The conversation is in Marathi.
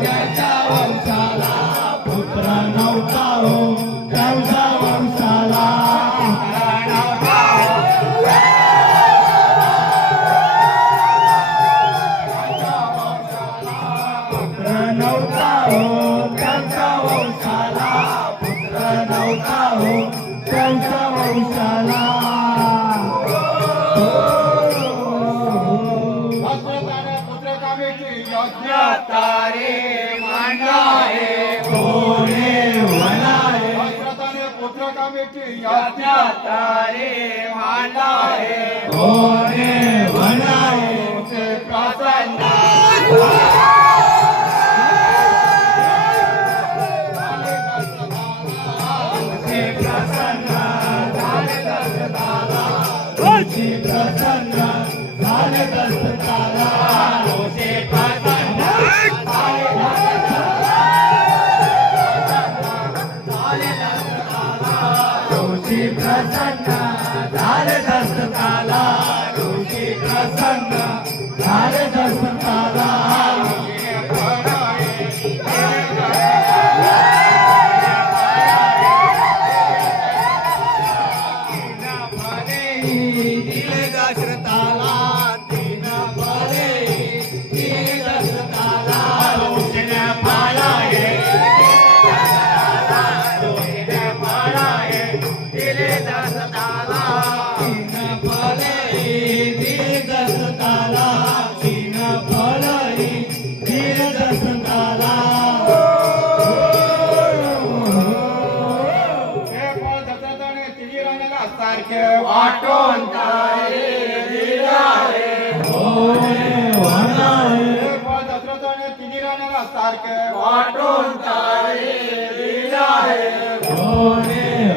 त्याच्या वंशाला पुत्र नव्हता हो त्यांच्या वंशाला पुत्र नव्हता हो त्यांच्या वंशाला पुत्र नव्हता हो त्यांच्या वंशाला तारे मांडाए कोणे वनाए दशरथाने पुत्र कामेची यज्ञ तारे मांडाए कोणे वनाए ते प्रसन्न प्रसन्न झाले दशरथाला प्रसन्न झाले दशरथाला ऋषी प्रसन्न झाले दशरथाला दिले दशरथाला तीन फले दिले दशरथाला ऋषीने पाळाये दिले दशरथाला तीन फले दिले दशरथाला तीन फले दिले दशरथाला हे फळ दशरथाने तिन्ही राण्याला सारखे वाटून तारे दिले कोणे वनाए हे फळ दशरथाने तिन्ही राण्याला सारखे वाटून तारे दिले कोणे